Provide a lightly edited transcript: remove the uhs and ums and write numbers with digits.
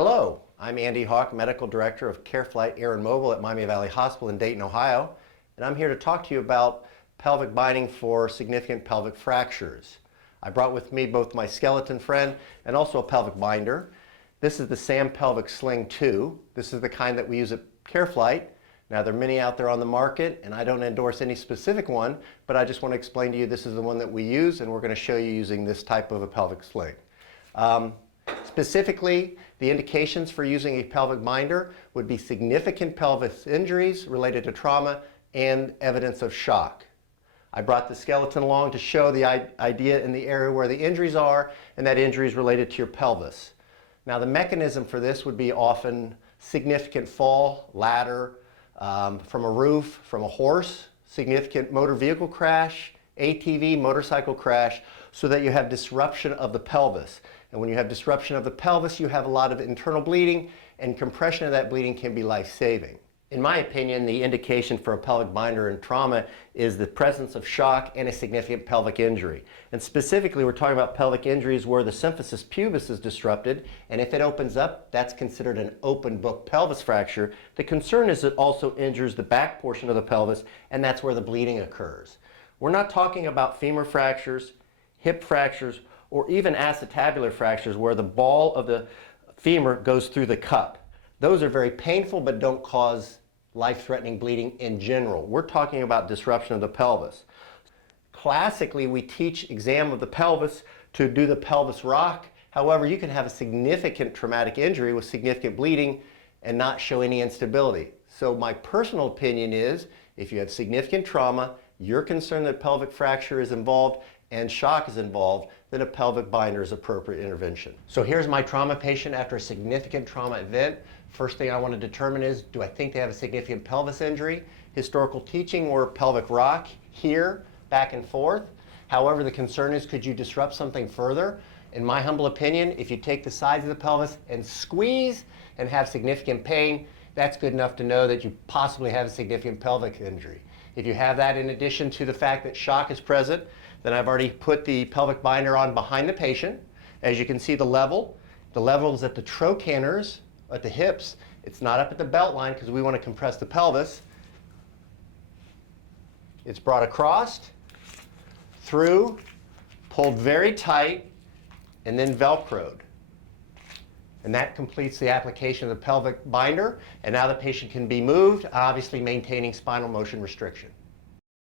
Hello, I'm Andy Hawk, Medical Director of CareFlight Air and Mobile at Miami Valley Hospital in Dayton, Ohio, and I'm here to talk to you about pelvic binding for significant pelvic fractures. I brought with me both my skeleton friend and also a pelvic binder. This is the SAM Pelvic Sling 2. This is the kind that we use at CareFlight. Now, there are many out there on the market, and I don't endorse any specific one, but I just want to explain to you this is the one that we use, and we're going to show you using this type of a pelvic sling. Specifically, the indications for using a pelvic binder would be significant pelvis injuries related to trauma and evidence of shock. I brought the skeleton along to show the idea in the area where the injuries are, and that injury is related to your pelvis. Now, the mechanism for this would be often significant fall, ladder, from a roof, from a horse, significant motor vehicle crash, ATV, motorcycle crash, so that you have disruption of the pelvis. And when you have disruption of the pelvis, you have a lot of internal bleeding, and compression of that bleeding can be life-saving. In my opinion, the indication for a pelvic binder in trauma is the presence of shock and a significant pelvic injury. And specifically, we're talking about pelvic injuries where the symphysis pubis is disrupted, and if it opens up, that's considered an open book pelvis fracture. The concern is it also injures the back portion of the pelvis, and that's where the bleeding occurs. We're not talking about femur fractures, hip fractures, or even acetabular fractures where the ball of the femur goes through the cup. Those are very painful but don't cause life-threatening bleeding in general. We're talking about disruption of the pelvis. Classically, we teach exam of the pelvis to do the pelvis rock. However, you can have a significant traumatic injury with significant bleeding and not show any instability. So my personal opinion is, if you have significant trauma, you're concerned that pelvic fracture is involved and shock is involved, then a pelvic binder is appropriate intervention. So here's my trauma patient after a significant trauma event. First thing I want to determine is, do I think they have a significant pelvis injury? Historical teaching or pelvic rock here, back and forth. However, the concern is, could you disrupt something further? In my humble opinion, if you take the sides of the pelvis and squeeze and have significant pain, that's good enough to know that you possibly have a significant pelvic injury. If you have that in addition to the fact that shock is present, then I've already put the pelvic binder on behind the patient. As you can see, the level is at the trochanters, at the hips. It's not up at the belt line because we want to compress the pelvis. It's brought across, through, pulled very tight, and then Velcroed. And that completes the application of the pelvic binder, and now the patient can be moved, obviously maintaining spinal motion restriction.